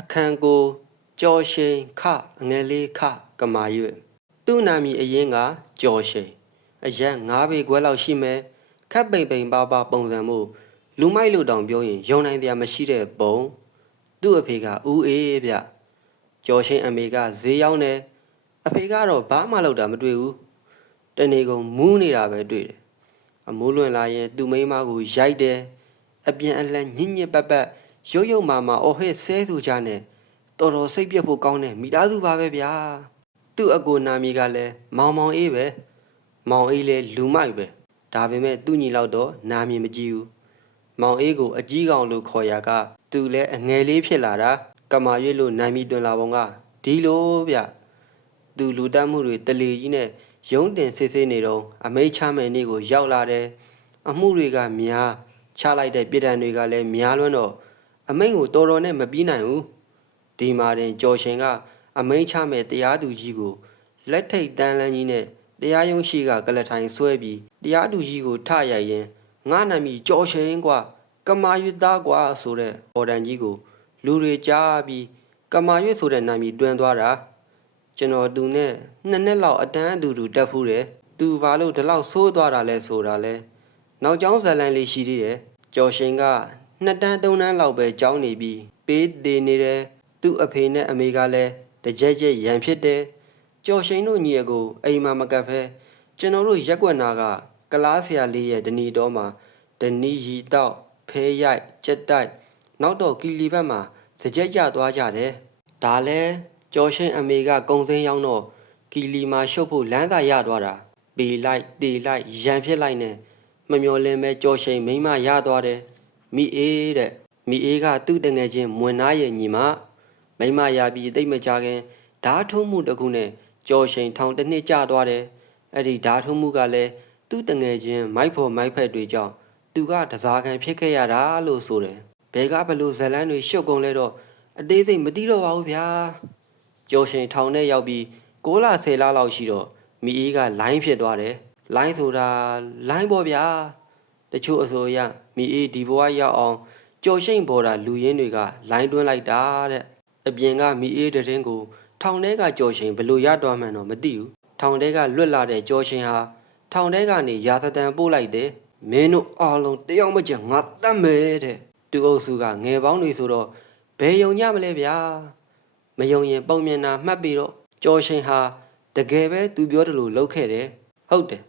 အခန်းကိုကျော်ရှိန်ခငယ်လေးခကမာရွတ်သူ့နာမည်အရင်ကကျော်ရှိန်အရက်9ပေခွဲလောက်ရှိမယ်ခပ်ပိန်ပိန်ပါပါပုံစံမှုလူမိုက်လို့တောင်ပြောရင်ယုံနိုင်တရားမရှိတဲ့ပုံသူ့အဖေကဦးအေးဗျကျော်ရှိန်အမေကဈေးရောက်နေအဖေကတော့ဘာမှလုပ်တာမတွေ့ဘူးတနေ့ကုန်မူးနေတာပဲတွေ့တယ်အမိုးလွင်လာရင်သူ့မိန်းမကိုရိုက်တယ်အပြန်အလှန်ညစ်ညစ်ပတ်ပတ်ရုပ်ရုပ်မာမာအော်ဟစ်ဆဲသူကြနဲ့တော်တော်စိတ်ပြတ်ဖို့ကောင်းတဲ့မိသားစုပါပဲဗျာသူ့အကိုနာမည်ကလည်းမောင်မောင်အေးပဲမောင်အေးလည်းလူမိုက်ပဲဒါပေမဲ့သူ့ညီလောက်တော့နာမည်မကြီးဘူးမောင်အေးကိုအကြီးကောင်လို့ခေါ်ရကသူလည်းအငယ်လေးဖြစ်လာတာကမာရွတ်လို့နာမည်တွင်လာပုံကဒီလိုဗျသူလူတက်မှုတွေတလီကြီးနဲ့ရုံးတင်စစ်စစ်နေတော့အမိတ်ချမယ်နေ့ကိုရောက်လာတယ်အမှုတွေကများချလိုက်တဲ့ပြည်တံတွေကလည်းများလွန်းတော့အမိန့်ကိုတော်တော်နဲ့မပြီးနိုင်ဘူးဒီမှာတင်ကျော်ရှင်ကအမိန့်ချမဲ့တရားသူကြီးကိုလက်ထိတ်တန်းလန်းကြီးနဲ့တရားရုံးရှိကကလထိုင်ဆွဲပြီးတရားသူကြီးကိုထရိုက်ရင်ငါနာမည်ကျော်ရှင်ကွာကမာရွတ်သားကွာဆိုတဲ့အော်ဒန်ကြီးကိုလူတွေကြားပြီးကမာရွတ်ဆိုတဲ့နာမည်တွင်သွားတာကျွန်တော်သူနဲ့2 နှစ်လောက်အတန်းအတူတူတက်ဖူးတယ်သူဘာလို့ဒီလောက်ဆိုးသွားတာလဲဆိုတာလဲနောက်ကျောင်းဇလန်လေးရှိသေးတယ်ကျော်ရှင်က2 တန်း3 တန်းလောက်ပဲကျောင်းနေပြီးပေးတည်နေတယ်သူ့အဖေနဲ့အမေကလည်းတကြက်ကြက်ရန်ဖြစ်တယ်ကျော်ရှင်တို့ညီအကိုအိမ်မှာမကပ်ဖဲကျွန်တော်တို့ရက်ွက်နာကကလားဆရာလေးရဲ့ဒနီတော်မှာဒနီရီတောက်ဖဲရိုက်ကြက်တိုက်နောက်တော့ကီလီဘက်မှာစကြက်ကြသွားကြတယ်ဒါလဲကျော်ရှင်အမေကကုံစင်းရောက်တော့ကီလီမှာရှုပ်ဖို့လမ်းသာရသွားတာပေလိုက်တေလိုက်ရန်ဖြစ်လိုက်နဲ့မမျော်လင့်ပဲကျော်ရှင်မိမရသွားတယ်မိအေးတဲ့မိအေးကသူ့တငယ်ချင်းမွန်နာရဲ့ညီမမိမရပြီးတိတ်မကြခင်ဓာထုံးမှုတခုနဲ့ကျော်ရှင်ထောင်1 နှစ်ကြာသွားတယ်အဲ့ဒီဓာထုံးမှုကလည်းသူ့တငယ်ချင်းမိုက်ဖို့မိုက်ဖက်တွေကြောင့်သူကတစားခံဖြစ်ခဲ့ရတာလို့ဆိုတယ်ဘဲကဘလို့ဇလန်းတွေရှုပ်ကုန်လဲတော့အသေးစိတ်မသိတော့ပါဘူးဗျာကျော်ရှင်ထောင်ထဲရောက်ပြီး6 လ 10 လလောက်ရှိတော့မိအေးကလိုင်းဖြစ်သွားတယ်လိုင်းဆိုတာလိုင်းပေါ့ဗျာတချို့အဆိုအရမိအေးဒီဘဝရောက်အောင်ကျော်ရှိန်ပေါ်တာလူရင်းတွေကလိုင်းတွင်းလိုက်တာတဲ့အပြင်ကမိအေးတရင်ကိုထောင်ထဲကကျော်ရှိန်ဘလို့ရတော့မှန်းတော့မသိဘူးထောင်ထဲကလွတ်လာတဲ့ကျော်ရှိန်ဟာထောင်ထဲကနေရာသတန်ပို့လိုက်တယ်မင်းတို့အားလုံးတယောက်မကျငါတတ်မယ်တဲ့သူအုပ်စုကငယ်ပေါင်းတွေဆိုတော့ဘယ်ယုံကြမလဲဗျာမယုံရင်ပုံမျက်နှာမှတ်ပြီးတော့ကျော်ရှိန်ဟာတကယ်ပဲသူပြောတယ်လို့လုပ်ခဲ့တယ်ဟုတ်တယ်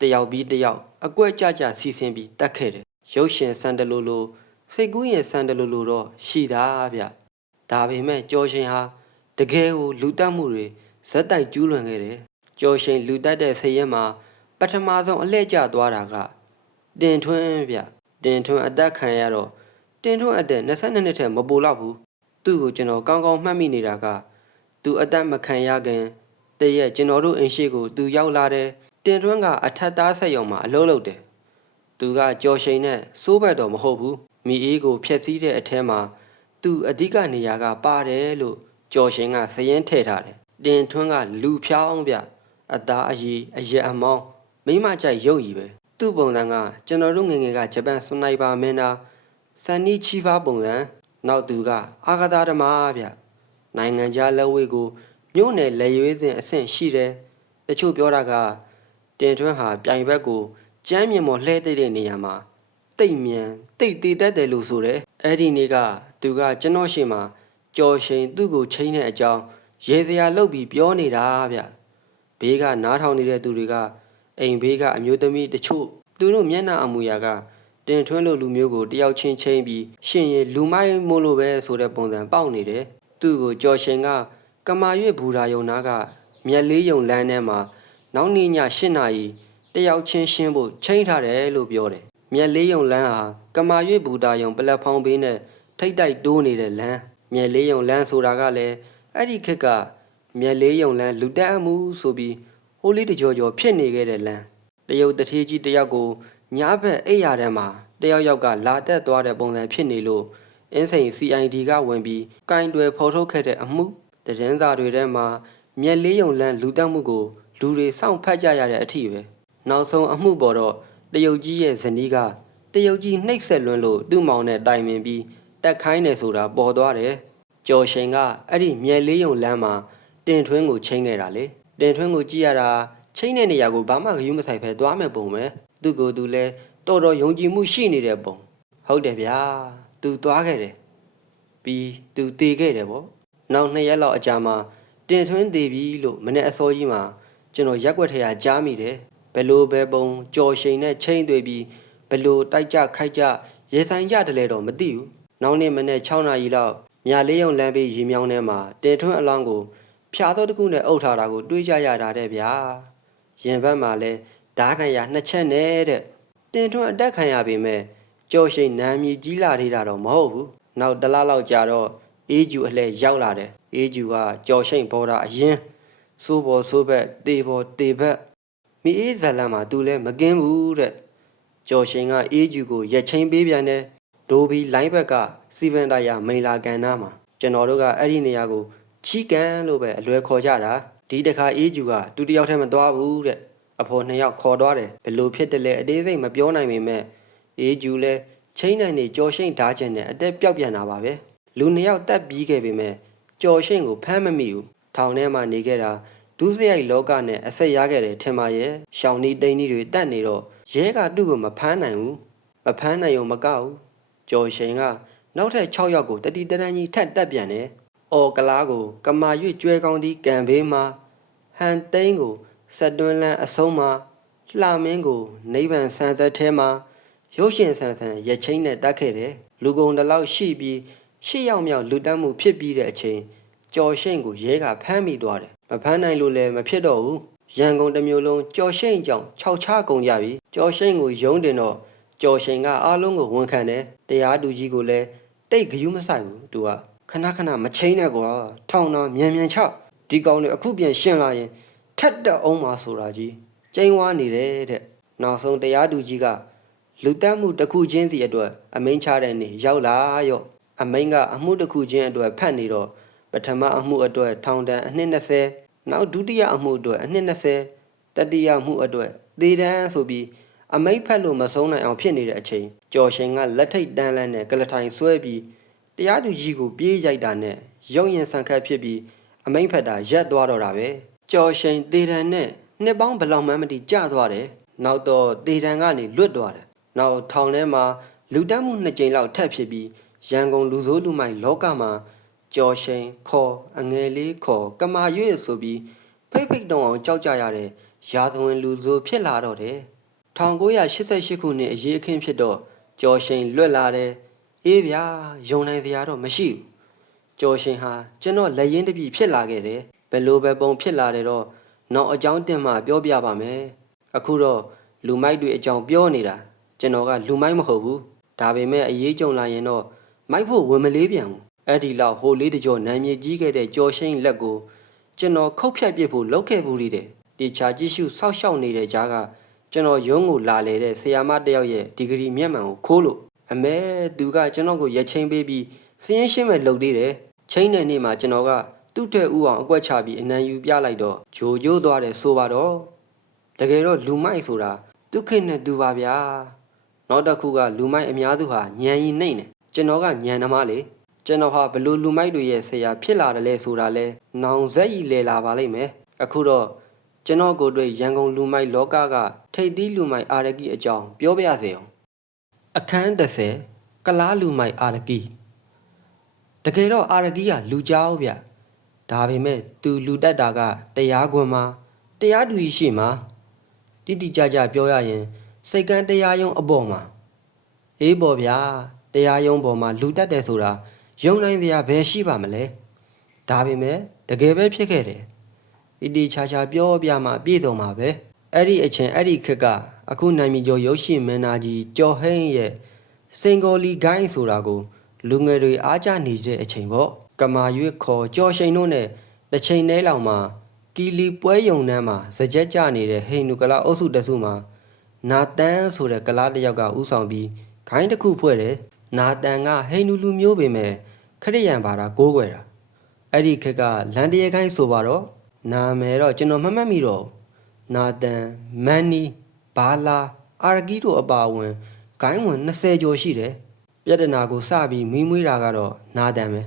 တယောက်ပြီးတယောက်အကွက်ကြကြစီစဉ်ပြီးတတ်ခဲ့တယ်ရုပ်ရှင်စံတလူလိုစိတ်ကူးရင်စံတလူလိုတော့ရှိတာဗျဒါပေမဲ့ကျော်ရှိန်ဟာတကယ်ကိုလူတက်မှုတွေဇက်တိုက်ကျူးလွန်ခဲ့တယ်ကျော်ရှိန်လူတက်တဲ့စိတ်ရဲမှာပထမဆုံးအလှည့်ကျသွားတာကတင်ထွန်းဗျတင်ထွန်းအသက်ခံရတော့တင်ထွန်းအသက်22 နှစ်ထက်မပိုတော့ဘူးသူ့ကိုကျွန်တော်ကောင်းကောင်းမှတ်မိနေတာကသူအသက်မခံရခင်တရက်ကျွန်တော်တို့အိမ်ရှိကိုသူရောက်လာတယ်တင်ထွန်းကအထက်သားဆက်ရုံမှာအလုပ်လုပ်တယ်သူကကျော်ရှိန်နဲ့စိုးဘက်တော့မဟုတ်ဘူးမိအေးကိုဖျက်ဆီးတဲ့အထဲမှာသူအဓိကနေရာကပါတယ်လို့ကျော်ရှိန်ကစရင်ထည့်ထားတယ်တင်ထွန်းကလူဖြောင်းဗျအသားအရီအရက်အမောင်းမိမကြိုက်ရုပ်ရည်ပဲသူ့ပုံစံကကျွန်တော်တို့ငငယ်ကဂျပန်စနိုက်ပါမင်းသားစန်နီချီဖာပုံစံနောက်သူကအာဂသာဓမ္မဗျနိုင်ငံခြားလက်ဝဲကိုမြို့နယ်လက်ရွေးစဉ်အဆင့်ရှိတယ်တချို့ပြောတာကတင်ထွန်းဟာပြိုင်ဘက်ကိုကျမ်းမြင်မော်လှဲသိတဲ့နေရာမှာတိတ်မြန်တိတ်တည်တတ်တယ်လို့ဆိုတယ်အဲ့ဒီနေ့ကသူကကျွန်တော်ရှိမှကျော်ရှိန်သူ့ကိုချိန်တဲ့အကြောင်းရေစရာလုပ်ပြီးပြောနေတာဗျဘေးကနားထောင်နေတဲ့သူတွေကအိမ်ဘေးကအမျိုးသမီးတချို့သူတို့မျက်နှာအမူအရာကတင်ထွန်းလို့လူမျိုးကိုတယောက်ချင်းချိန်ပြီးရှင်ရလူမိုက်မို့လို့ပဲဆိုတဲ့ပုံစံပေါက်နေတယ်သူ့ကိုကျော်ရှိန်ကကမာရွတ်ဘူရာယုံနာကမြက်လေးယုံလမ်းထဲမှာနောက်နေ့ည8 နာရီတယောက်ချင်းရှင်းဖို့ချိန်ထားတယ်လို့ပြောတယ်မြက်လေးယုံလမ်းဟာကမာရွတ်ဘူတာယုံပလက်ဖောင်းဘေးနဲ့ထိတ်တိုက်တိုးနေတဲ့လမ်းမြက်လေးယုံလမ်းဆိုတာကလည်းအဲ့ဒီခေတ်ကမြက်လေးယုံလမ်းလူတက်အမှုဆိုပြီးဟိုးလေးတကြောဖြစ်နေခဲ့တဲ့လမ်းတရုတ်တထေးကြီးတယောက်ကိုညားဘက်အိပ်ရာထဲမှာတယောက်ကလာတက်သွားတဲ့ပုံစံဖြစ်နေလို့အင်းစိန် CID ကဝင်ပြီးကင်တွယ်ဖော်ထုတ်ခဲ့တဲ့အမှုတရင်စာတွေထဲမှာမြက်လေးယုံလမ်းလူတက်မှုကိုလူတွေစောင့်ဖတ်ကြရတဲ့အထိပဲနောက်ဆုံးအမှုပေါ်တော့တရုတ်ကြီးရဲ့ဇနီးကတရုတ်ကြီးနှိပ်စက်လွန်းလို့သူ့မောင်နဲ့တိုင်ပင်ပြီးတက်ခိုင်းနေဆိုတာပေါ်သွားတယ် ကျော်ရှိန်ကအဲ့ဒီမြဲလေးယုံလမ်းမှာတင်ထွင်းကိုချိန်ခဲ့တာလေတင်ထွင်းကိုကြည့်ရတာချိန်တဲ့နေရာကိုဘာမှဂရုမစိုက်ဖဲသွားမယ်ပုံပဲသူ့ကိုယ်သူလဲတော်တော်ယုံကြည်မှုရှိနေတဲ့ပုံဟုတ်တယ်ဗျာသူသွားခဲ့တယ်ပြီးသူတည်ခဲ့တယ်ပေါ့နောက်2ရက်လောက်အကြာမှာတင်ထွင်းတည်ပြီလို့မနေ့အစောကြီးမှာကျွန်တော်ရက်ွက်ထရကြားမိတယ်ဘယ်လိုပဲပုံကြော်ရှိန်နဲ့ချိန်တွေ့ပြီးဘယ်လိုတိုက်ကြခိုက်ကြရေဆိုင်ကြတယ်လဲတော့မသိဘူးနောက်နေ့မနေ့6နာရီလောက်မြလေးယုံလမ်းဘေးရီမြောင်းထဲမှာတင်ထွန်းအလောင်းကိုဖျားသောတကူနဲ့အုပ်ထားတာကိုတွေးကြရတာတဲ့ဗျာရင်ဘတ်မှာလဲဓာတ်ခံရ2ချက်နဲ့တဲ့တင်ထွန်းအတက်ခံရပေမဲ့ကြော်ရှိန်နာမည်ကြီးလာသေးတာတော့မဟုတ်ဘူးနောက်တလားလောက်ကြာတော့အေးကျူအလှဲရောက်လာတယ်အေးကျူကကြော်ရှိန်ပေါ်တာအရင်စိုးပေါ်စိုးဘက်တေပေါ်တေဘက်မိအေးဇလန်မှာသူလဲမကင်းဘူးတဲ့ကြော်ရှိန်ကအေးကျူကိုရက်ချင်းပေးပြန်တယ်ဒိုဘီလိုင်းဘက်ကစီဗန်တိုင်ယာမိန်လာကန်နာမှာကျွန်တော်တို့ကအဲ့ဒီနေရာကိုချီကန်လို့ပဲအလွယ်ခေါ်ကြတာဒီတခါအေးကျူကသူတယောက်တည်းမသွားဘူးတဲ့အဖော်2ယောက်ခေါ်သွားတယ်ဘယ်လိုဖြစ်တယ်လဲအသေးစိတ်မပြောနိုင်ပေမဲ့အေးကျူလဲချင်းနိုင်နေကြော်ရှိန်ဓာချင်နဲ့အတက်ပြောက်ပြန်တာပါပဲလူ2ယောက်တက်ပြီးခဲ့ပေမဲ့ကြော်ရှိန်ကိုဖမ်းမမိဘူးထောင်ထဲမှာနေခဲ့တာဒုစရိုက်လောကနဲ့အဆက်ရခဲ့တယ်ထင်ပါရဲ့ရှောင်းနီးတိန်နီးတွေတက်နေတော့ရဲကသူ့ကိုမဖမ်းနိုင်ဘူးမဖမ်းနိုင်ုံမကဘူးကျော်ရှိန်ကနောက်ထပ်6ယောက်ကိုတတိတရန်ကြီးထပ်တက်ပြန်တယ်အော်ကလားကိုကမာ၍ကျွဲကောင်းသည့်ကံဘေးမှာဟန်သိန်းကိုဆက်တွန်းလန်းအဆုံးမှာလှမင်းကိုနိဗ္ဗာန်ဆန်းသက်ထဲမှာရုပ်ရှင်ဆန်းဆန်းရက်ချင်းနဲ့တက်ခဲ့တယ်လူကုန်တလောက်ရှိပြီး8ယောက်မြောက်လူတက်မှုဖြစ်ပြီးတဲ့အချိန်ကျော်ရှိန်ကိုရဲကဖမ်းမိသွားတယ်မဖမ်းနိုင်လို့လည်းမဖြစ်တော့ဘူးရန်ကုန်တစ်မျိုးလုံးကျော်ရှိန်ကြောင့်6ချကုန်ကြပြီကျော်ရှိန်ကိုယုံတင်တော့ကျော်ရှိန်ကအားလုံးကိုဝန်ခံတယ်တရားသူကြီးကိုလည်းတိတ်ဂယုမဆိုင်ဘူးသူကခဏခဏမချင်းနဲ့ကွာထောင်တော့မြန်မြန်ချဒီကောင်တွေအခုပြန်ရှင်းလာရင်ထက်တက်အောင်ပါဆိုတာကြီးကျင်းဝါနေတယ်တဲ့နောက်ဆုံးတရားသူကြီးကလူတက်မှုတစ်ခုချင်းစီအတွက်အမိန့်ချတဲ့နေ့ရောက်လာရော့အမိန့်ကအမှုတစ်ခုချင်းအတွက်ဖတ်နေတော့ပထမအမှုအတွက်ထောင်ဒဏ်အနှစ်20နောက်ဒုတိယအမှုအတွက်အနှစ်20တတိယမှုအတွက်သေဒဏ်ဆိုပြီးအမိတ်ဖက်လို့မဆုံးနိုင်အောင်ဖြစ်နေတဲ့အချိန်ကျော်ရှင်ကလက်ထိတ်တန်းလန်းနဲ့ကလထိုင်ဆွဲပြီးတရားသူကြီးကိုပြေးရိုက်တာနဲ့ရုံရင်ဆန်ခတ်ဖြစ်ပြီးအမိတ်ဖက်တာရက်သွားတော့တာပဲကျော်ရှင်သေဒဏ်နဲ့နှစ်ပေါင်းဘလောက်မှမတည်ကျသွားတယ်နောက်တော့သေဒဏ်ကနေလွတ်သွားတယ်နောက်ထောင်ထဲမှာလူတက်မှု2ကြိမ်လောက်ထပ်ဖြစ်ပြီးရန်ကုန်လူဆိုးလူမိုက်လောကမှာကျော်ရှိန်ခေါ်အငယ်လေးခေါ်ကမာရွေဆိုပြီးဖိတ်ဖိတ်တုံအောင်ကြောက်ကြရတဲ့ရာဇဝင်လူဆိုးဖြစ်လာတော့တယ်1988ခုနှစ်အရေးအခင်းဖြစ်တော့ကျော်ရှိန်လွတ်လာတယ်အေးဗျာယုံနိုင်စရာတော့မရှိဘူးကျော်ရှိန်ဟာကျွန်တော်လက်ရင်းတပြည့်ဖြစ်လာခဲ့တယ်ဘယ်လိုပဲပုံဖြစ်လာတယ်တော့နောက်အကြောင်းတင်မှပြောပြပါမယ်အခုတော့လူမိုက်တွေအကြောင်းပြောနေတာကျွန်တော်ကလူမိုက်မဟုတ်ဘူးဒါပေမဲ့အရေးကြုံလာရင်တော့မိုက်ဖို့ဝင်မလေးပြန်ဘူးအဲ့ဒီလောက်ဟိုလေးတကြောနာမည်ကြီးခဲ့တဲ့ကျော်ရှိန်လက်ကိုကျွန်တော်ခုတ်ဖြတ်ပစ်ဖို့လုပ်ခဲ့ဘူးလေတဲ့ဒီချာကြည့်ရှုစောက်ရှောက်နေတဲ့ကြားကကျွန်တော်ရုံးကိုလာလေတဲ့ဆရာမတယောက်ရဲ့ဒီဂရီမျက်မှန်ကိုခိုးလို့အမဲသူကကျွန်တော်ကိုရက်ချင်းပေးပြီးစင်းရှင်းမဲ့လုပ်သေးတယ်ချင်းတဲ့နေ့မှာကျွန်တော်ကသူ့တဲ့ဥအောင်အကွက်ချပြီးအနံယူပြလိုက်တော့ဂျိုဂျိုးသွားတယ်ဆိုပါတော့တကယ်တော့လူမိုက်ဆိုတာဒုက္ခနဲ့တူပါဗျာနောက်တစ်ခုကလူမိုက်အများစုဟာညံရင်နှိမ့်တယ်ကျွန်တော်ကညံသမားလေကျွန်တော်ဟာဘလို့လူမိုက်တွေရဲ့ဆရာဖြစ်လာတယ်လဲဆိုတာလဲနောင်ဇက်ကြီးလဲလာပါလိမ့်မယ်အခုတော့ကျွန်တော်ကိုတွေ့ရန်ကုန်လူမိုက်လောကကထိပ်သီးလူမိုက်အာရကီအကြောင်းပြောပြစေအောင်အခန်း30ကလားလူမိုက်အာရကီတကယ်တော့အာရကီကလူကြောက်ဗျဒါပေမဲ့သူလူတက်တာကတရားခွင်မှာတရားသူကြီးရှိမှာတိတိကျကျပြောရရင်စိတ်ကန်းတရားယုံအပေါ်မှာအေးပေါ်ဗျာတရားယုံပေါ်မှာလူတက်တယ်ဆိုတာယုံနိုင်စရာဘယ်ရှိပါမလဲဒါပေမဲ့တကယ်ပဲဖြစ်ခဲ့တယ်တိတိကျကျပြောပြမှပြည့်စုံမှာပဲအဲ့ဒီအချိန်အဲ့ဒီခက်ကအခုနိုင်မီကျော်ရုပ်ရှင်မင်းသားကြီးကျော်ဟိန်းရဲ့စင်ကိုလီဂိုင်းဆိုတာကိုလူငယ်တွေအားကျနေတဲ့အချိန်ပေါ့ကမာရွေးခေါ်ကျော်ရှိန်တို့နဲ့တစ်ချိန်တည်းလောက်မှာကီလီပွဲယုံနှမ်းမှာစကြက်ကြနေတဲ့ဟိန္ဒူကလာအုပ်စုတစုမှာနာတန်ဆိုတဲ့ကလားတစ်ယောက်ကဥဆောင်ပြီးဂိုင်းတစ်ခုဖွဲ့တယ်နာတန်ကဟိန္ဒူလူမျိုးပေမဲ့ခရစ်ယာန်ဘာသာကိုးကွယ်တာအဲ့ဒီခက်ကလန်တရခိုင်းဆိုပါတော့နာမည်တော့ကျွန်တော်မမှတ်မိတော့နာတန်မန်နီဘာလာအာရကီတို့အပါအဝင်ဂိုင်းဝင်20ကျော်ရှိတယ်ပြဿနာကိုစပြီးမီးမွေးတာကတော့နာတန်ပဲ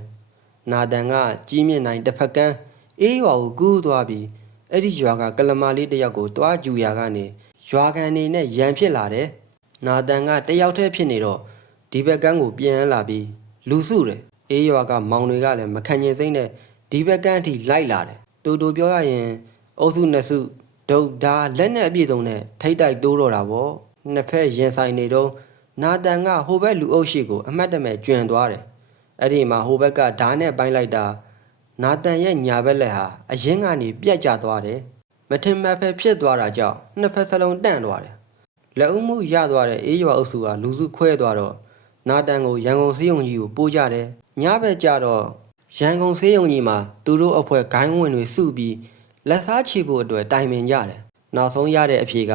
နာတန်ကကြီးမြင့်နိုင်တစ်ဖက်ကန်းအေးရွာကိုကူးသွားပြီးအဲ့ဒီရွာကကလမာလေးတစ်ယောက်ကိုတွားကြူရာကနေရွာကန်နေနဲ့ရန်ဖြစ်လာတယ်နာတန်ကတယောက်တည်းဖြစ်နေတော့ဒီဘက်ကန်းကိုပြန်လာပြီးလူစုတယ်အေးရွာကမောင်တွေကလည်းမခံကျင်စိမ့်နဲ့ဒီဘက်ကန်းအထိလိုက်လာတယ်တူတူပြောရရင်အုပ်စုနှစ်စုဒုတ်ဓာလက်နဲ့အပြည့်စုံနဲ့ထိတ်တိုက်တိုးတော့တာပေါ့နှစ်ဖက်ရင်ဆိုင်နေတော့နာတန်ကဟိုဘက်လူအုပ်ရှိကိုအမှတ်တမဲ့ကျွံသွားတယ်အဲ့ဒီမှာဟိုဘက်ကဓာတ်နဲ့ပိုင်းလိုက်တာနာတန်ရဲ့ညာဘက်လက်ဟာအရင်ကနေပြက်ကျသွားတယ်မထင်မှတ်ဖက်ဖြစ်သွားတာကြောင့်နှစ်ဖက်စလုံးတန့်သွားတယ်လက်ဦးမှုရသွားတဲ့အေးရွာအုပ်စုကလူစုခွဲသွားတော့နာတန်ကိုရန်ကုန်စေးုံကြီးကိုပို့ကြတယ်ညဘက်ကျတော့ရန်ကုန်စေးုံကြီးမှာသူတို့အဖွဲ့ဂိုင်းဝင်တွေစုပြီးလက်စားချီဖို့အတွက်တိုင်ပင်ကြတယ်နောက်ဆုံးရတဲ့အဖြေက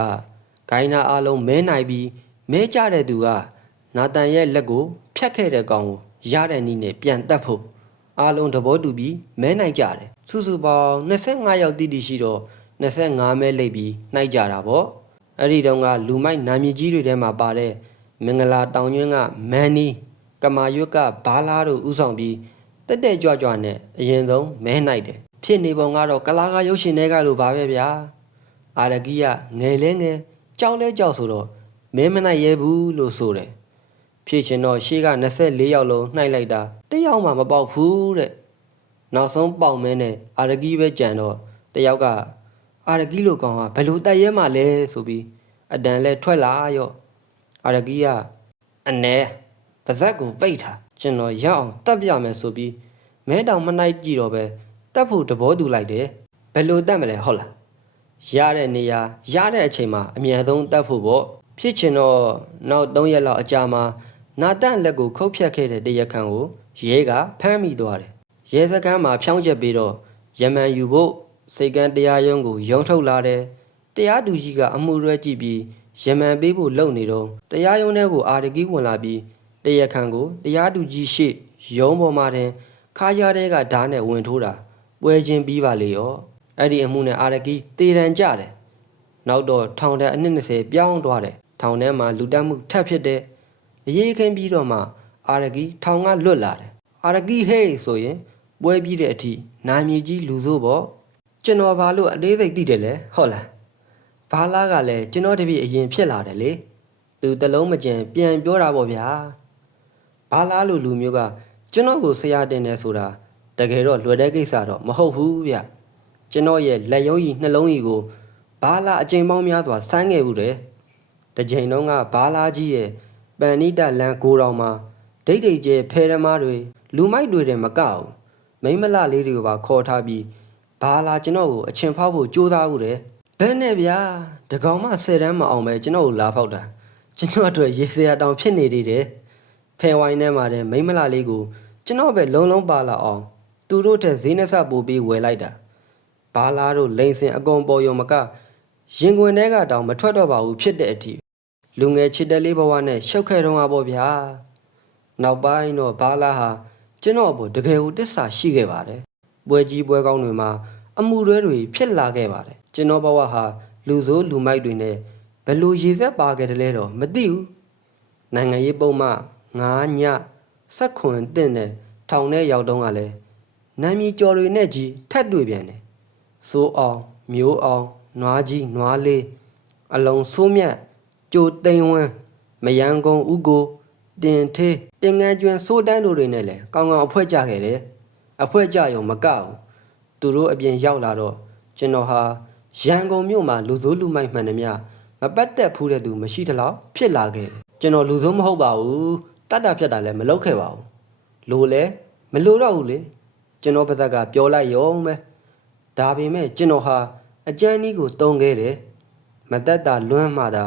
ဂိုင်းနာအားလုံးမဲနိုင်ပြီးမဲကြတဲ့သူကနာတန်ရဲ့လက်ကိုဖြတ်ခဲ့တဲ့ကောင်ကိုရတဲ့နည်းနဲ့ပြန်တက်ဖို့အားလုံးသဘောတူပြီးမဲနိုင်ကြတယ်စုစုပေါင်း25ယောက်တိတိရှိတော့25မဲလိပ်ပြီးနှိုက်ကြတာပေါ့အဲ့ဒီတုန်းကလူမိုက်နာမည်ကြီးတွေထဲမှာပါတဲ့မင်္ဂလာတောင်ကျွန်းကမန်နီကမာရွက်ကဘားလားတို့ဥဆောင်ပြီးတက်တက်ကြွကြွနဲ့အရင်ဆုံးမဲနိုင်တယ်ဖြစ်နေပုံကတော့ကလာကရုပ်ရှင်တွေကလိုပါပဲဗျာအာရဂီကငယ်လဲငယ်ကြောက်လဲကြောက်ဆိုတော့မဲမနိုင်ရဲဘူးလို့ဆိုတယ်ဖြစ်ချင်တော့ရှေ့က24ယောက်လုံးနှိုက်လိုက်တာတယောက်မှမပေါက်ဘူးတဲ့နောက်ဆုံးပေါက်မဲနဲ့အာရဂီပဲကြံတော့တယောက်ကအာရဂီလိုကောင်ကဘယ်လိုတိုက်ရဲမှလဲဆိုပြီးအတန်လဲထွက်လာရော့အာရဂီကအနဲပါဇက်ကိုပိတ်ထားကျွန်တော်ရအောင်တက်ပြမယ်ဆိုပြီးမဲတောင်မနိုင်ကြည့်တော့ပဲတက်ဖို့တဘောတူလိုက်တယ်ဘယ်လိုတက်မလဲဟုတ်လားရတဲ့နေရာရတဲ့အချိန်မှာအမြန်ဆုံးတက်ဖို့ပေါ့ဖြစ်ချင်တော့နောက်3ရက်လောက်အကြာမှာနာတန့်လက်ကိုခုတ်ဖြတ်ခဲ့တဲ့တရားခံကိုရဲကဖမ်းမိသွားတယ်ရဲစခန်းမှာဖြောင်းချက်ပြီးတော့ရမန်ယူဖို့စိတ်ကန်းတရားရုံးကိုရုံထုတ်လာတယ်တရားသူကြီးကအမှုရွဲကြည့်ပြီးရမန်ပေးဖို့လုပ်နေတော့တရားရုံးထဲကိုအာရဂီဝင်လာပြီးတရားခံကိုတရားသူကြီးရှေ့ရုံးပေါ်မှာတင်ခါရတဲ့ကဓာတ်နဲ့ဝင်ထိုးတာပွဲချင်းပြီးပါလေရောအဲ့ဒီအမှုနဲ့အာရဂီတေရန်ကြတယ်နောက်တော့ထောင်ထဲအနှစ်20ပြောင်းသွားတယ်ထောင်ထဲမှာလူတက်မှုထပ်ဖြစ်တယ်အရေးခင်းပြီးတော့မှအာရဂီထောင်ကလွတ်လာတယ်အာရဂီဟေးဆိုရင်ပွဲပြီးတဲ့အထိနာမည်ကြီးလူစိုးပေါ့ကျွန်တော်ဘာလို့အသေးစိတ်သိတယ်လဲဟုတ်လားဘာလာကလည်းကျွန်တော်တပည့်အရင်ဖြစ်လာတယ်လေသူတလုံးမကျန်ပြန်ပြောတာပေါ့ဗျာဘာလာလို့လူမျိုးကကျွန်တော်ကိုဆရာတင်နေဆိုတာတကယ်တော့လွယ်တဲ့ကိစ္စတော့မဟုတ်ဘူးဗျကျွန်တော်ရဲ့လက်ရုံးကြီးနှလုံးကြီးကိုဘာလာအချိန်ပေါင်းများစွာစမ်းခဲ့ဘူးတယ်တစ်ချိန်လုံးကဘာလာကြီးရဲ့ပန်နိတလန်ကိုတော်မှာဒိတ်ဒိတ်ကျဲဖဲရမားတွေလူမိုက်တွေတဲ့မကဘူးမိမလလေးတွေကိုပါခေါ်ထားပြီးဘာလာကျွန်တော်ကိုအချင်းဖောက်ဖို့ကြိုးစားဘူးတယ်ဘယ်နဲ့ဗျာတကောင်မှ10တန်းမအောင်ပဲကျွန်တော်ကိုလာဖောက်တာကျွန်တော်အတွက်ရေစရာတောင်ဖြစ်နေသေးတယ်ဖဲဝိုင်းထဲမှာတဲ့မိမလလေးကိုကျွန်တော်ပဲလုံးလုံးပါလာအောင်သူတို့ထက်ဈေးနှက်ဆပို့ပြီးဝယ်လိုက်တာဘာလာတို့လိန်စင်အကုန်ပေါ်ရုံမကရင်ခွင်ထဲကတောင်မထွက်တော့ပါဘူးဖြစ်တဲ့အထိလူငယ်ချစ်တဲ့လေးဘဝနဲ့ရှောက်ခဲ့တော့ပါဗျာနောက်ပိုင်းတော့ဘာလာဟာကျွန်တော်အပေါ်တကယ်ကိုတစ္ဆာရှိခဲ့ပါတယ်ပွဲကြီးပွဲကောင်းတွေမှာအမှုတွဲတွေဖြစ်လာခဲ့ပါတယ်ကျွန်တော်ဘဝဟာလူဆိုးလူမိုက်တွေနဲ့ဘယ်လိုရေဆက်ပါခဲ့တယ်လဲတော့မသိဘူးနိုင်ငံရေးပုံမှ9ညဆက်ခွန်တင့်တဲ့ထောင်ထဲရောက်တော့ကလည်းနာမည်ကျော်တွေနဲ့ကြီးထက်တွေ့ပြန်တယ်စိုးအောင်မျိုးအောင်နွားကြီးနွားလေးအလုံးစိုးမြတ်ကြိုသိန်းဝန်းမယန်းကုန်းဥကိုတင်သေးတင်ငန်းကျွန်းစိုးတန်းတို့တွေနဲ့လည်းကောင်းကောင်းအဖွဲကြခဲ့တယ်အဖွဲကြရုံမကဘူးသူတို့အပြင်ရောက်လာတော့ကျွန်တော်ဟာရန်ကုန်မြို့မှာလူဆိုးလူမိုက်မှန်တယ်များမပတ်သက်ဖူးတဲ့သူမရှိတလောက်ဖြစ်လာခဲ့တယ်ကျွန်တော်လူဆိုးမဟုတ်ပါဘူးတတ်တာဖြတ်တာလည်းမလုပ်ခဲ့ပါဘူးလိုလဲမလိုတော့ဘူးလေကျွန်တော်ပါဇက်ကပြောလိုက်ရုံပဲဒါပေမဲ့ကျွန်တော်ဟာအကျန်းနီးကိုတုံးခဲ့တယ်မတက်တာလွမ်းမှသာ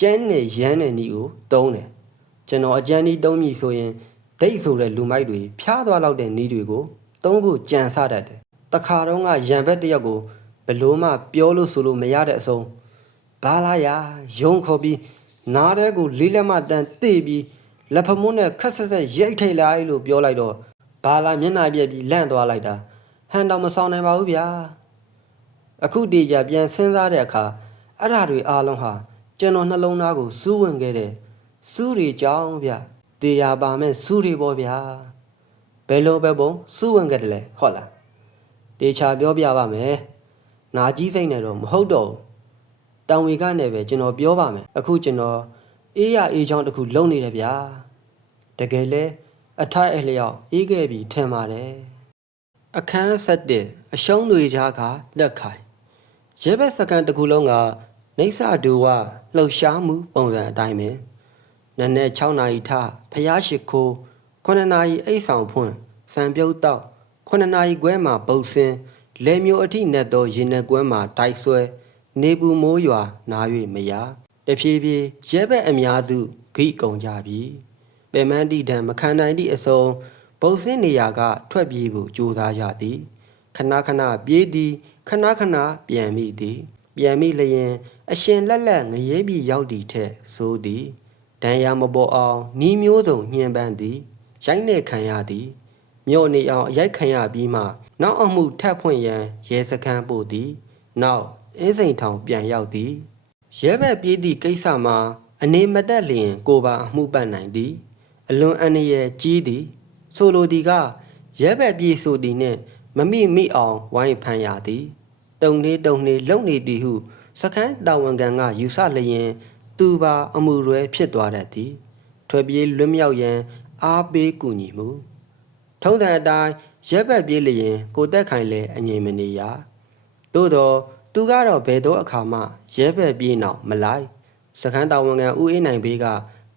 ကျန်းနဲ့ရမ်းတဲ့နီးကိုတုံးတယ်ကျွန်တော်အကျန်းနီးတုံးပြီဆိုရင်ဒိတ်ဆိုတဲ့လူမိုက်တွေဖျားသွားလောက်တဲ့နီးတွေကိုတုံးဖို့ကြံစတတ်တယ်တခါတော့ကရံဘက်တယောက်ကိုဘလို့မှပြောလို့ဆိုလို့မရတဲ့အဆုံးဘာလာရရုံခေါ်ပြီးနားတဲ့ကိုလေးလက်မတန်တေးပြီးလက်ဖမုန်းနဲ့ခက်ဆက်ဆက်ရိတ်ထိတ်လိုက်လို့ပြောလိုက်တော့ဘာလာမျက်နှာပြက်ပြီးလန့်သွားလိုက်တာဟန်တော်မဆောင်နိုင်ပါဘူးဗျာအခုတည်းကြပြန်စဉ်းစားတဲ့အခါအဲ့ဓာတွေအားလုံးဟာကျွန်တော်နှလုံးသားကိုစူးဝင်ခဲ့တဲ့စူးတွေကြောင်းဗျတေးရပါမဲ့စူးတွေပေါ့ဗျာ ဘယ်လိုပဲပုံစုဝင်ခဲ့တယ်လဲဟုတ်လားတေချာပြောပြပါမယ်နာကြီးစိတ်နဲ့တော့မဟုတ်တော့တောင်ဝေကနေပဲကျွန်တော်ပြောပါမယ်အခုကျွန်တော်အေးရအေးချောင်းတစ်ခုလုံနေတယ်ဗျာတကယ်လဲအထိုက်အလျောက်အေးခဲ့ပြီထင်ပါတယ်အခန်း7အရှုံးတွေကြားကလက်ခိုင်ရဲဘက်စကန်တစ်ခုလုံးကနေဆာဒူဝလှုပ်ရှားမှုပုံစံအတိုင်းပဲနနက်6နာရီထဖျားရှိခိုး9နာရီအိတ်ဆောင်ဖွင့်စံပြုတ်တော့9နာရီခွဲမှာပုတ်စင်းလဲမျိုးအထိနဲ့တော့ရင်နှကွဲမှာတိုက်ဆွဲနေပူမိုးရွာနား၍မရတဖြည်းဖြည်းရဲဘက်အများစုဂိကုန်ကြပြီပင်မန်းတိတံမခံနိုင်သည့်အစုံပုတ်စင်းနေရာကထွက်ပြေးဖို့ကြိုးစားကြသည်ခဏခဏပြေးသည်ခဏခဏပြန်မိသည်ပြန်မိလျင်အရှင်လက်လက်ငရဲပြီရောက်သည်ထက်ဆိုသည်ဒဏ်ရာမပေါ်အောင်နီးမျိုးစုံညှဉ်းပန်းသည်ရိုက်နှက်ခံရသည်မြို့နေအောင်ရိုက်ခံရပြီးမှနောက်အမှုထပ်ဖွင့်ရန်ရဲစခန်းပို့သည်နောက်အင်းစိန်ထောင်ပြန်ရောက်သည်ရဲဘက်ပြေးသည့်ကိစ္စမှာအနေမတက်လျင်ကိုပါအမှုပတ်နိုင်သည်အလွန်အန္တရာယ်ကြီးသည်ဆိုလိုသည်ကရဲဘက်ပြေးဆိုသည်နှင့်မမိအောင်ဝိုင်းဖမ်းရသည်တုံနေလုံနေသည်ဟုစခန်းတာဝန်ခံကယူဆလျင်သူပါအမှုရွဲဖြစ်သွားတတ်သည်ထွက်ပြေးလွတ်မြောက်ရန်အားပေးကူညီမှုထုံးစံအတိုင်းရဲဘက်ပြေးလျင်ကိုတက်ခိုင်လည်းအငြိမ်မနေရသို့တော့သူကတော့ဘယ်တော့အခါမှရဲဘက်ပြေးနောက်မလိုက်စခန်းတာဝန်ခံဦးအေးနိုင်ဘေးက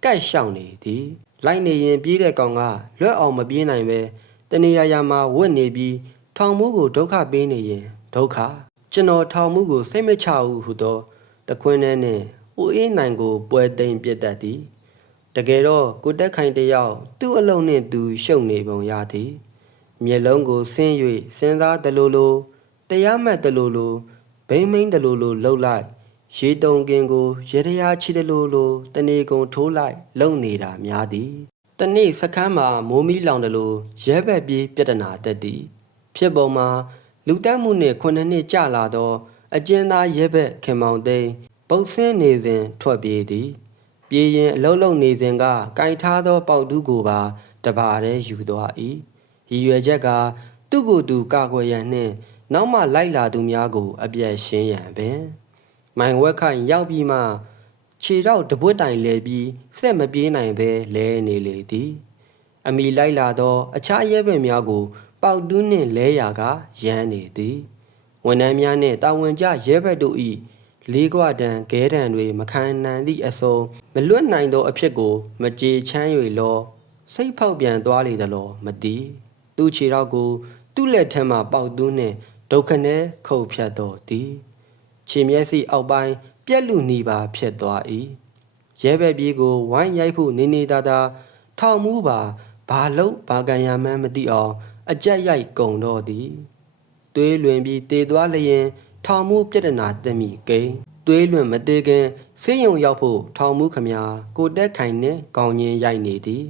ကတ်ရှောင်နေသည်လိုက်နေရင်ပြေးတဲ့ကောင်ကလွတ်အောင်မပြေးနိုင်ပဲတနေရာမှာဝတ်နေပြီးထောင်မှုကိုဒုက္ခပေးနေရင်ဒုက္ခကျွန်တော်ထောင်မှုကိုစိတ်မချဘူးဟုသောတခွင်းနဲ့ဦးအေးနိုင်ကိုပွဲသိမ်းပြစ်တတ်သည်တကယ်တော့ကိုတက်ခိုင်တယောက်သူ့အလုံးနှင့်သူရှုပ်နေပုံရသည်မျက်လုံးကိုဆင်း၍စဉ်းစားတလူလိုတရားမှတ်တလူလိုဘိမ့်မိန်တလူလိုလှုပ်လိုက်ရေတုံကင်ကိုရေတရာချီတလူလိုတနေကုန်ထိုးလိုက်လုံနေတာများသည်တနေ့စခန်းမှာမိုးမီးလောင်တလူရဲဘက်ပြေးပြဿနာတက်သည်ဖြစ်ပုံမှာလူတက်မှုနှင့်9နှစ်ကြာလာသောအကျဉ်းသားရဲဘက်ခင်မောင်သိန်းပုတ်ဆင်းနေစဉ်ထွက်ပြေးသည်ပြေးရင်အလုံးလုံးနေစဉ်ကကင်ထားသောပေါက်တူးကိုပါတပါးတည်းယူသွား၏ရည်ရွယ်ချက်ကသူ့ကိုယ်သူကာကွယ်ရန်နှင့်နောက်မှလိုက်လာသူများကိုအပြတ်ရှင်းရန်ပင်မိုင်ဝက်ခိုင်ရောက်ပြီးမှခြေတော့တပွတ်တိုင်လဲပြီးဆက်မပြေးနိုင်ပဲလဲနေလေသည်အမိလိုက်လာသောအခြားရဲဘက်များကိုပေါက်တူးနှင့်လဲရာကရမ်းနေသည်ဝန်ထမ်းများနှင့်တာဝန်ကျရဲဘက်တို့၏လေးကွတန်ခဲတံတွေမခံနိုင်သည့်အစုံမလွတ်နိုင်သောအဖြစ်ကိုမကြေချမ်း၍လောစိတ်ဖောက်ပြန်သွားလေသလောမသိသူ့ခြေထောက်ကိုသူ့လက်ထက်မှပေါက်တူးနှင့်ဒုက္ခနဲ့ခုတ်ဖြတ်တော်သည်ခြေမျက်စိအောက်ပိုင်းပြက်လူနီပါဖြစ်သွား၏ရဲဘက်ပြေးကိုဝိုင်းရိုက်ဖို့နေသာထောင်မူပါဘာလို့ဘာကန်ရမှန်းမသိအောင်အကြက်ရိုက်ကုံတော့သည်သွေးလွင်ပြီးတေသွားလျင်ထောင်မူပြဿနာတက်မိကိန်းသွေးလွင်မသေးခင်ဆေးရုံရောက်ဖို့ထောင်မူခမညာကိုတက်ခိုင်နဲ့ကောင်းချင်းရိုက်နေသည်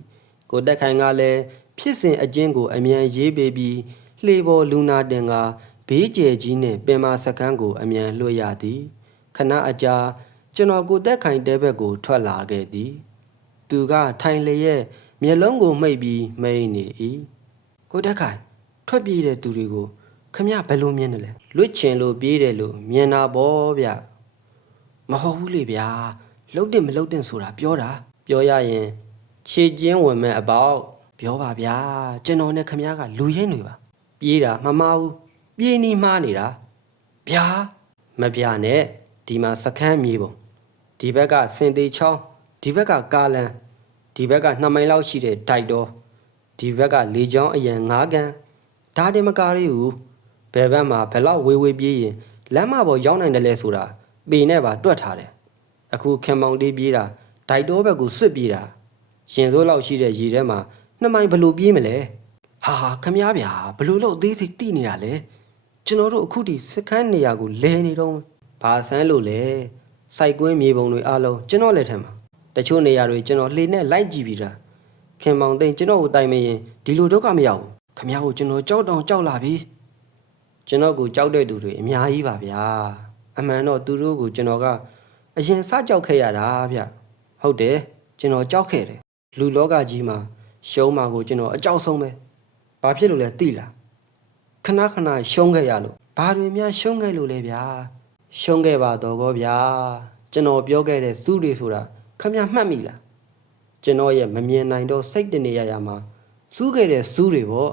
ကိုတက်ခိုင်ကလည်းဖြစ်စဉ်အကျဉ်းကိုအမြန်ရေးပေးပြီးလှေပေါ်လူနာတင်ကဘေးကျယ်ကြီးနဲ့ပင်မာစကန်းကိုအမြန်လွှတ်ရသည်ခဏအကြာကျွန်တော်ကိုတက်ခိုင်တဲဘက်ကိုထွက်လာခဲ့သည်သူကထိုင်လျက်မျက်လုံးကိုမှိတ်ပြီးမိန်နေ၏ကိုတက်ခိုင်ထွက်ပြေးတဲ့သူတွေကိုခမရဘယ်လိုမြင်တယ်လဲလွတ်ချင်လို့ပြေးတယ်လို့မြင်တာပေါ့ဗျမဟုတ်ဘူးလေဗျာလှုပ်တင်မလှုပ်တင်ဆိုတာပြောရရင်ခြေကျင်းဝင်မဲ့အပေါက်ပြောပါဗျာကျွန်တော်နဲ့ခမရကလူရင်းတွေပါပြေးတာမမှားဘူးပြေးနီးမှားနေတာဗျာမပြနဲ့ဒီမှာစခန်းမြေပုံဒီဘက်ကစင်သေးချောင်းဒီဘက်ကကားလန်ဒီဘက်က2မိုင်လောက်ရှိတဲ့ဒိုက်တော်ဒီဘက်ကလေချောင်းအရန်9ကန်ဒါတင်မကားလေးဘူးဘယ်ဘက်မှာဘယ်လောက်ဝေးပြေးရင်လမ်းမပေါ်ရောက်နိုင်တယ်လဲဆိုတာပေနဲ့ပါတွက်ထားတယ်အခုခင်မောင်လေးပြေးတာဒိုက်တော်ဘက်ကိုစွတ်ပြေးတာရင်စိုးလောက်ရှိတဲ့ရေထဲမှာ2မိုင်ဘလို့ပြေးမလဲဟာခမည်းဗျာဘလို့လို့အသေးစိတ်တိနေတာလဲကျွန်တော်တို့အခုဒီစခန်းနေရာကိုလဲနေတော့ဘာဆန်းလို့လဲစိုက်ကွင်းမြေပုံတွေအားလုံးကျွန်တော်လက်ထက်မှာတချို့နေရာတွေကျွန်တော်လှေနဲ့လိုက်ကြည့်ပြီးတာခင်မောင်သိန်းကျွန်တော်ကိုတိုင်မရင်ဒီလိုဒုက္ခမရောက်ဘူးခမည်းကိုကျွန်တော်ကြောက်တောင်ကြောက်လာပြီကျွန်တော်ကိုကြောက်တဲ့သူတွေအများကြီးပါဗျာအမှန်တော့သူတို့ကိုကျွန်တော်ကအရင်စကြောက်ခဲ့ရတာဗျဟုတ်တယ်ကျွန်တော်ကြောက်ခဲ့တယ်လူလောကကြီးမှာရှုံးမှာကိုကျွန်တော်အကြောက်ဆုံးပဲ ဘာဖြစ်လို့လဲသိလားခဏခဏရှုံးခဲ့ရလို့ဘာတွေများရှုံးခဲ့လို့လဲဗျာရှုံးခဲ့ပါတော့ကောဗျာကျွန်တော်ပြောခဲ့တဲ့သူတွေဆိုတာခမမှတ်မိလားကျွန်တော်ရဲ့မမြင်နိုင်တော့စိတ်တနေရမှာစူးခဲ့တဲ့စူးတွေပေါ့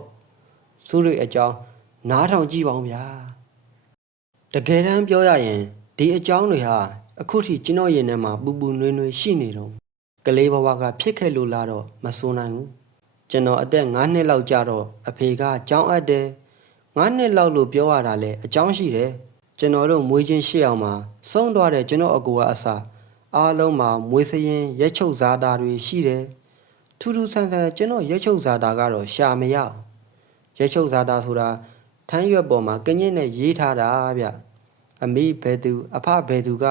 စူးတွေအကြောင်းနားထောင်ကြည့်ပါဦးဗျာတကယ်တမ်းပြောရရင်ဒီအကြောင်းတွေဟာအခုထိကျွန်တော်ရင်ထဲမှာပူပူနွေးနွေးရှိနေတော့ကလေးဘဝကဖြစ်ခဲ့လို့လားတော့မဆိုနိုင်ဘူးကျွန်တော်အသက်9နှစ်လောက်ကြာတော့အဖေကကြောင်းအပ်တယ်9နှစ်လောက်လို့ပြောရတာလဲအကြောင်းရှိတယ်ကျွန်တော်တို့မွေးချင်းရှေ့အောင်မှာဆုံးသွားတဲ့ကျွန်တော်အကူကအစာအားလုံးမှာမွေးစရင်ရက်ချုပ်ဇာတာတွေရှိတယ်ထူးထူးဆန်းဆန်းကျွန်တော်ရက်ချုပ်ဇာတာကတော့ရှာမရရက်ချုပ်ဇာတာဆိုတာထမ်းရွက်ပေါ်မှာကညစ်နဲ့ရေးထားတာဗျအမေဘယ်သူအဖဘယ်သူက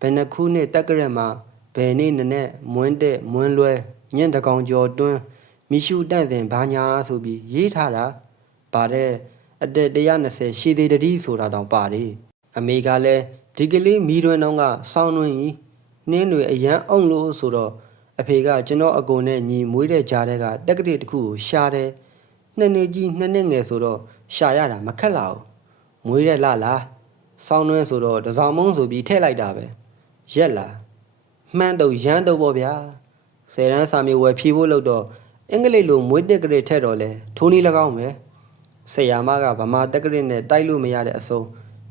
ဘယ်နှခုနှစ်တက်ကရက်မှာဘယ်နေ့နဲ့မွန်းတဲ့မွန်းလွဲညံ့တကောင်ကျော်တွန်းမိရှုတန့်စင်ဘာညာဆိုပြီးရေးထားတာဗါတဲ့အသက်120ရှည်သေးတည်းဆိုတာတောင်ပါတယ်အမေကလည်းဒီကလေးမီးတွင်တော့ကစောင်းနှွင်းကြီးနင်းတွေအရန်အောင်လို့ဆိုတော့အဖေကကျွန်တော်အကိုနဲ့ညီမွေးတဲ့ကြားတဲ့ကတက်ကလေးတစ်ခုကိုရှာတယ်နှစ်နှစ်ကြီးနှစ်နှစ်ငယ်ဆိုတော့ရှာရတာမခက်လာဘူးမွေးတဲ့လားစောင်းနှွင်းဆိုတော့တစောင်းမုံဆိုပြီးထည့်လိုက်တာပဲရက်လာမှန်းတော့ရမ်းတော့ပေါ့ဗျာ10တန်းစာမျိုးဝယ်ဖြေဖို့လို့တော့အင်္ဂလိပ်လိုမွေးတက်ကလေးထည့်တော့လဲထိုးနီး၎င်းပဲဆရာမကဗမာတက်ကလေးနဲ့တိုက်လို့မရတဲ့အစုံ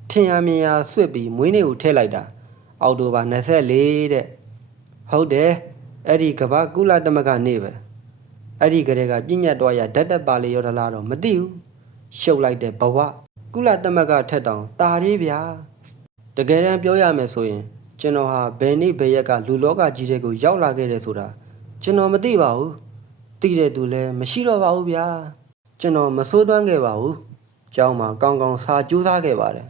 ထင်ရမြင်ရဆွတ်ပြီးမွေးနေ့ကိုထည့်လိုက်တာအောက်တိုဘာ24တဲ့ဟုတ်တယ်အဲ့ဒီကဘာကုလသမဂ္ဂနေ့ပဲအဲ့ဒီကလေးကပြညတ်တော်ရဓာတ်တက်ပါလေရောတလားတော့မသိဘူးရှုပ်လိုက်တဲ့ဘဝကုလသမဂ္ဂထက်တောင်တာရေးဗျာတကယ်တမ်းပြောရမယ်ဆိုရင်ကျွန်တော်ဟာဘယ်နေ့ဘယ်ရက်ကလူလောကကြီးတဲ့ကိုရောက်လာခဲ့တယ်ဆိုတာကျွန်တော်မသိပါဘူးသိတဲ့သူလည်းမရှိတော့ပါဘူးဗျာကျွန်တော်မစိုးသွမ်းခဲ့ပါဘူးကျောင်းမှာကောင်းကောင်းစာကြိုးစားခဲ့ပါတယ်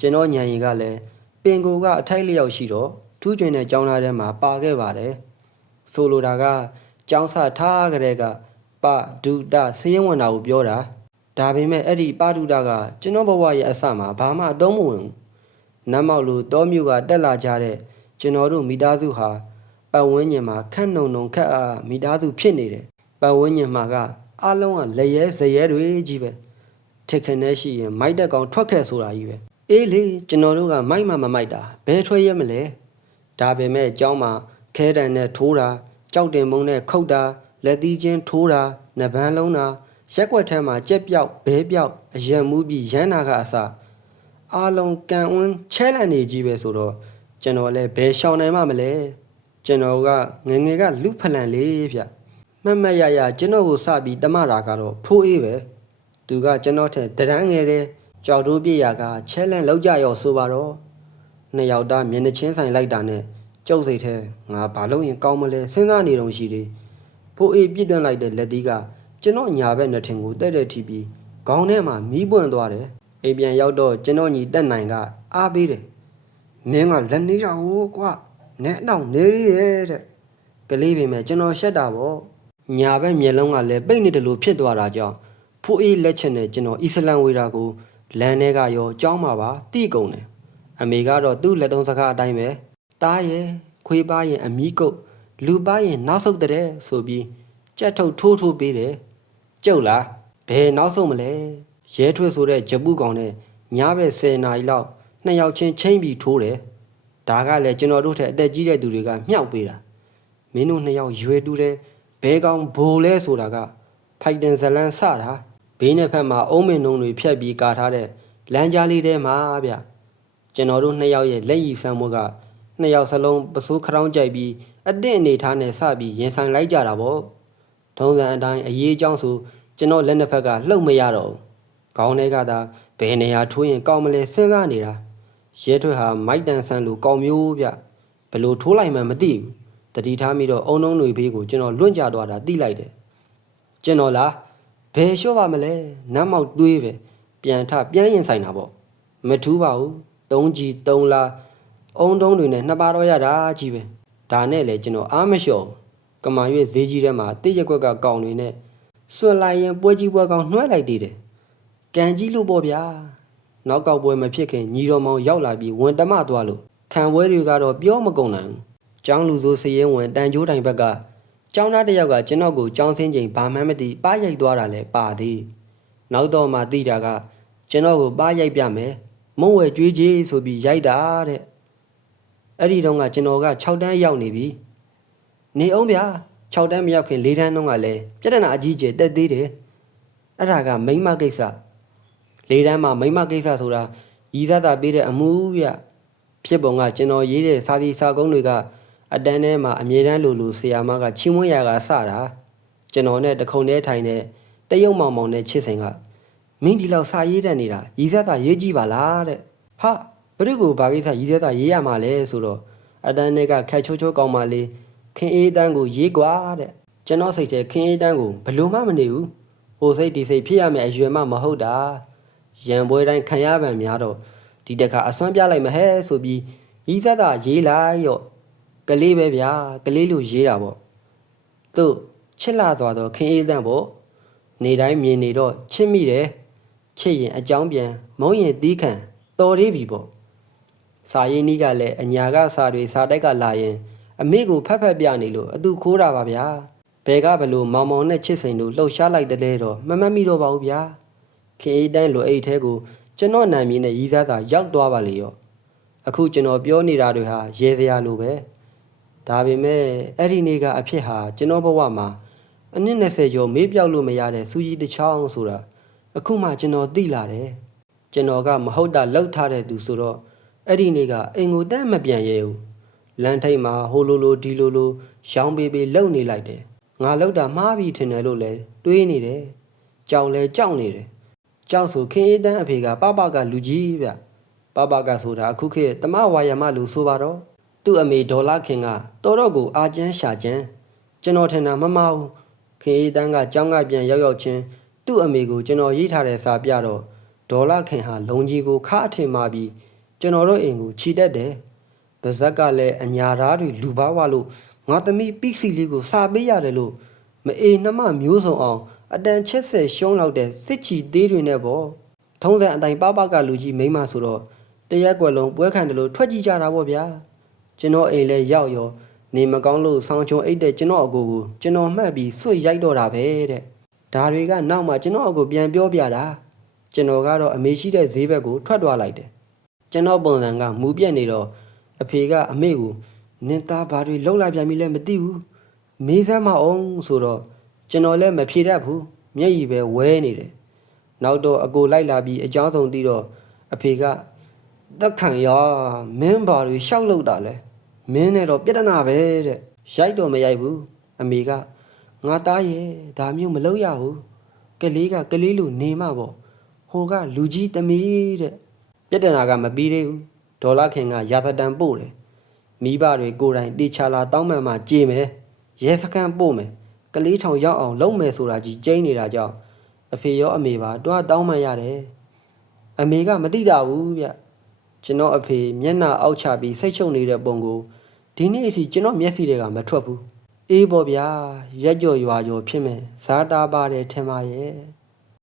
ကျွန်တော်ညံရီကလည်းပင်ကိုကအထိုက်လျောက်ရှိတော့ထူးချွန်တဲ့ကျောင်းသားထဲမှာပါခဲ့ပါတယ်ဆိုလိုတာကကျောင်းစာထားကြတဲ့ကပဒုတစေရင်ဝင်တာကိုပြောတာဒါပေမဲ့အဲ့ဒီပဒုတကကျွန်တော်ဘဝရဲ့အစမှာဘာမှအသုံးမဝင်ဘူးနတ်မောက်လိုတောမြို့ကတက်လာကြတဲ့ကျွန်တော်တို့မိသားစုဟာပတ်ဝန်းကျင်မှာခန့်နှုံခက်အားမိသားစုဖြစ်နေတယ်ပတ်ဝန်းကျင်မှာကအလုံးကလက်ရဲဇရဲတွေကြီးပဲထစ်ခနဲ့ရှိရင်မိုက်တက်ကောင်ထွက်ခဲ့ဆိုတာကြီးပဲအေးလေကျွန်တော်တို့ကမိုက်မှမမိုက်တာဘယ်ထွက်ရမလဲဒါပေမဲ့ကျောင်းမှာခဲတံနဲ့ထိုးတာကြောက်တင်မုံနဲ့ခုတ်တာလက်သီးချင်းထိုးတာနှပန်းလုံးတာရက်ွက်ထဲမှာကြက်ပြောက်ဘဲပြောက်အရံမူးပြီးရမ်းနာကအစအားလုံးကန်ဝန်းချဲလန့်နေကြီးပဲဆိုတော့ကျွန်တော်လည်းဘယ်ရှောင်နိုင်မှမလဲကျွန်တော်ကငငယ်ကလူဖလန်လေးဗျမတ်ရရကျွန်တော်ကိုစပြီးတမတာကတော့ဖိုးအေးပဲသူကကျွန်တော်ထက်တရန်းငယ်တဲ့ကြောက်တိုးပြရကချဲလန့်လောက်ကြရောဆိုပါတော့နှစ်ယောက်သားမျက်နှချင်းဆိုင်လိုက်တာနဲ့ကျုပ်စိတ်ထဲငါဘာလို့ရင်ကောင်းမလဲစဉ်းစားနေတော့ရှိသေးဖိုးအေးပြစ်တွန်းလိုက်တဲ့လက်သီးကကျွန်တော်ညာဘက်နှထင်ကိုတဲ့တဲ့ထိပြီးခေါင်းထဲမှာမီးပွင့်သွားတယ်အိမ်ပြန်ရောက်တော့ကျွန်တော်ညီတက်နိုင်ကအားပေးတယ်မင်းကလက်နေကြဟိုကွာနဲ့တော့နေရတဲ့ကလေးပင်မဲ့ကျွန်တော်ရှက်တာပေါ့ညာဘက်မျက်လုံးကလည်းပိတ်နေတယ်လို့ဖြစ်သွားတာကြောင့်ဖိုးအေးလက်ချက်နဲ့ကျွန်တော်အစ္စလမ်ဝေတာကိုလမ်းထဲကရောကြောင်းမှာပါတိကုန်တယ်အမေကတော့သူ့လက်သုံးစကားအတိုင်းပဲတားရဲ့ခွေးပါရင်အမီးကုတ်လူပါရင်နောက်ဆုတ်တဲ့ဆိုပြီးကြက်ထုတ်ထိုးပေးတယ်ကျုပ်လားဘယ်နောက်ဆုံးမလဲရဲထွေးဆိုတဲ့ဂျပူကောင်နဲ့ညဘက်10နာရီလောက်နှစ်ယောက်ချင်းချင်းပြီးထိုးတယ်ဒါကလည်းကျွန်တော်တို့ထက်အသက်ကြီးတဲ့သူတွေကမြှောက်ပေးတာမင်းတို့နှစ်ယောက်ရွယ်တူတယ်ဘဲကောင်ဘိုလဲဆိုတာကဖိုက်တန်ဇလန်စတာဘေးနှစ်ဖက်မှာအုံးမင်နှုံတွေဖြတ်ပြီးကာထားတဲ့လမ်းကြားလေးထဲမှာဗျကျွန်တော်တို့နှစ်ယောက်ရဲ့လက်ရည်ဆန်းမှုကနှစ်ယောက်စလုံးပစိုးခရောင်းကြိုက်ပြီးအတင့်အနေထားနဲ့စပြီးရင်ဆိုင်လိုက်ကြတာပေါ့ထုံးစံအတိုင်းအရေးအကြောင်းဆိုကျွန်တော်လက်နှစ်ဖက်ကလှုပ်မရတော့ခေါင်းထဲကသာဘယ်နေရာထိုးရင်ကောင်းမလဲစဉ်းစားနေတာရဲထွေဟာမိုက်တန်ဆန်းလိုကောင်းမျိုးဗျဘလို့ထိုးလိုက်မှမသိဘူးတတိထားမိတော့အုံနှုံးတွေဘေးကိုကျွန်တော်လွန့်ကြသွားတာသိလိုက်တယ်ကျွန်တော်လားဘယ်လျှော့ပါမလဲနမ်းမောက်တွေးပဲပြန်ထပြန်ရင်ဆိုင်တာပေါ့မထူးပါဘူး3ကြီး3လားအုံတုံးတွေနဲ့နှစ်ပါတော့ရတာကြီးပဲဒါနဲ့လေကျွန်တော်အားမလျှော့ကမာရွေးဈေးကြီးထဲမှာတိရက်ကွက်ကကောင်တွေနဲ့စွန့်လိုက်ရင်ပွဲကြီးပွဲကောင်နှွှဲလိုက်သေးတယ်ကန်ကြီးလို့ပေါ့ဗျာနောက်ကောက်ပွဲမဖြစ်ခင်ညီတော်မောင်ရောက်လာပြီးဝင်တမသွားလို့ခံပွဲတွေကတော့ပြောမကုန်နိုင်ဘူးကျောင်းလူစိုးစည်ရင်ဝင်တန်ကြိုးတိုင်ဘက်က ကျောင်းသားတစ်ယောက်ကကျွန်တော်ကိုကျောင်းဆင်းချိန်ဘာမှမသိပါရိုက်သွားတာလဲပါသေးနောက်တော့မှသိတာကကျွန်တော်ကိုပါရိုက်ပြမယ်မုံဝဲကြွေးကြီးဆိုပြီးရိုက်တာတဲ့အဲ့ဒီတော့ကကျွန်တော်က6တန်းရောက်နေပြီနေအောင်ဗျာ6တန်းမရောက်ခင်4တန်းတော့ကလည်းပြဿနာအကြီးကျယ်တက်သေးတယ်အဲ့ဒါကမိန်းမကိစ္စ4တန်းမှာမိန်းမကိစ္စဆိုတာရီးစားတာပေးတဲ့အမှုဗျဖြစ်ပုံကကျွန်တော်ရေးတဲ့စာဒီစာကုန်းတွေကအတန်းထဲမှာအမြဲတမ်းလိုဆရာမကချီးမွမ်းရာကစတာကျွန်တော်နဲ့တခုံထဲထိုင်တဲ့တရုံမောင်မောင်နဲ့ချစ်စင်ကမင်းဒီလောက်စာရေးတတ်နေတာရီးစားတာရေးကြည့်ပါလားတဲ့ဟာဘယ်သူကိုဘာကိစ္စရီးစားတာရေးရမှာလဲဆိုတော့အတန်းထဲကခက်ချိုးချိုးကောင်းပါလေခင်အေးတန်းကိုရေးကွာတဲ့ကျွန်တော်စိတ်ထဲခင်အေးတန်းကိုဘလို့မှမနေဘူးဟိုစိတ်ဒီစိတ်ဖြစ်ရမယ်အရွယ်မှမဟုတ်တာရံပွဲတိုင်းခံရပံများတော့ဒီတခါအစွမ်းပြလိုက်မဟဲဆိုပြီးရီးစားတာရေးလိုက်ရော့ကလေးပဲဗျာကလေးလိုရေးတာပေါ့သူ့ချစ်လာသွားတော့ခင်အေးတန်းပေါ့နေတိုင်းမြင်နေတော့ချစ်မိတယ်ချစ်ရင်အကြောင်းပြန်မုန်းရင်တီးခံတော်သေးပြီပေါ့စာရေးနီးကလည်းအညာကစာတွေစာတိုက်ကလာရင်အမေကိုဖက်ပြနေလို့အတူခိုးတာပါဗျာဘယ်ကဘလို့မောင်မောင်နဲ့ချစ်စိန်တို့လှုပ်ရှားလိုက်တဲ့တော့မမတ်မိတော့ပါဘူးဗျာခင်အေးတန်းလိုအိတ်ထဲကိုကျွန်တော်နာမည်နဲ့ရီးစားတာရောက်သွားပါလေရောအခုကျွန်တော်ပြောနေတာတွေဟာရဲစရာလိုပဲဒါပေမဲ့အဲ့ဒီနေ့ကအဖြစ်ဟာကျွန်တော်ဘဝမှာအနည်း20ကျော်မေးပြောက်လို့မရတဲ့စူးကြီးတစ်ချောင်းဆိုတာအခုမှကျွန်တော်သိလာတယ်ကျွန်တော်ကမဟုတ်တာလှုပ်ထားတဲ့သူဆိုတော့အဲ့ဒီနေ့ကအိမ်ကိုတန်းမပြန်ရဲဘူးလမ်းထိပ်မှာဟိုလိုဒီလိုရောင်းပေးလှုပ်နေလိုက်တယ်ငါလှုပ်တာမှားပြီထင်တယ်လို့လဲတွေးနေတယ်ကြောက်လဲကြောက်နေတယ်ကြောက်ဆိုခင်အေးတန်းအဖေကပကလူကြီးဗျပကဆိုတာအခုခေတ်တမဝါယာမလူဆိုပါတော့သူ့အမေဒေါ်လာခင်ကတော်တော့ကိုအာကျန်းရှာကျန်းကျွန်တော်ထင်တာမမဘူးခင်အေးတန်းကကြောင်းကပြန်ရောက်ချင်းသူ့အမေကိုကျွန်တော်ရေးထားတဲ့စာပြတော့ဒေါ်လာခင်ဟာလုံကြီးကိုခါအထင်မှာပြီးကျွန်တော်တို့အိမ်ကိုခြိတက်တယ်ဗဇက်ကလည်းအညာဓာတ်တွေလူပါဝလို့ငါသမီးပိစီလေးကိုစာပေးရတယ်လို့မအေနှမမျိုးစုံအောင်အတန်ချက်ဆက်ရှုံးလောက်တဲ့စစ်ချီသေးတွေနဲ့ပေါ့ထုံးစံအတိုင်းပကလူကြီးမိန်းမဆိုတော့တရက်ကွယ်လုံးပွဲခံတယ်လို့ထွက်ကြည့်ကြတာပေါ့ဗျာကျွန်တော်အိမ်လဲရောက်ရောနေမကောင်းလို့ဆောင်းချုံအိတ်တဲ့ကျွန်တော်အကိုကိုကျွန်တော်မှတ်ပြီးဆွတ်ရိုက်တော့တာပဲတဲ့ဒါတွေကနောက်မှကျွန်တော်အကိုပြန်ပြောပြတာကျွန်တော်ကတော့အမေရှိတဲ့ဈေးဘက်ကိုထွက်သွားလိုက်တယ်ကျွန်တော်ပုံစံကမူပြက်နေတော့အဖေကအမေကိုနင်သားဘာတွေလှုပ်လာပြန်ပြီလဲမသိဘူးမေးစမ်းမအောင်ဆိုတော့ကျွန်တော်လည်းမဖြေတတ်ဘူးမျက်ရည်ပဲဝဲနေတယ်နောက်တော့အကိုလိုက်လာပြီးအကြောင်းဆုံးပြီးတော့အဖေကတက်ခံရမင်းဘာတွေရှောက်လို့တာလဲမင်းနဲ့တော့ပြဿနာပဲတဲ့ရိုက်တော့မရိုက်ဘူးအမေကငါသားရဲ့ဒါမျိုးမလုပ်ရဘူးကလေးကကလေးလိုနေမှပေါ့ဟိုကလူကြီးသမီးတဲ့ပြဿနာကမပြီးသေးဘူးဒေါ်လာခင်ကရာသတန်ပို့တယ်မိဘတွေကိုယ်တိုင်တေချာလာတောင်းမှန်မှကြေမယ်ရဲစခန်းပို့မယ်ကလေးချောင်ရောက်အောင်လုပ်မယ်ဆိုတာကြီးကျိန်းနေတာကြောင့်အဖေရောအမေပါတွားတောင်းမှန်ရတယ်အမေကမသိတာဘူးဗျကျွန်တော်အဖေမျက်နှာအောက်ချပြီးစိတ်ချုပ်နေတဲ့ပုံကိုဒီနေ့အထိကျွန်တော်မျက်စိတွေကမထွက်ဘူးအေးပေါ့ဗျာရက်ကြော်ရွာကြော်ဖြစ်မယ်ဇာတာပါတယ်ထင်ပါရဲ့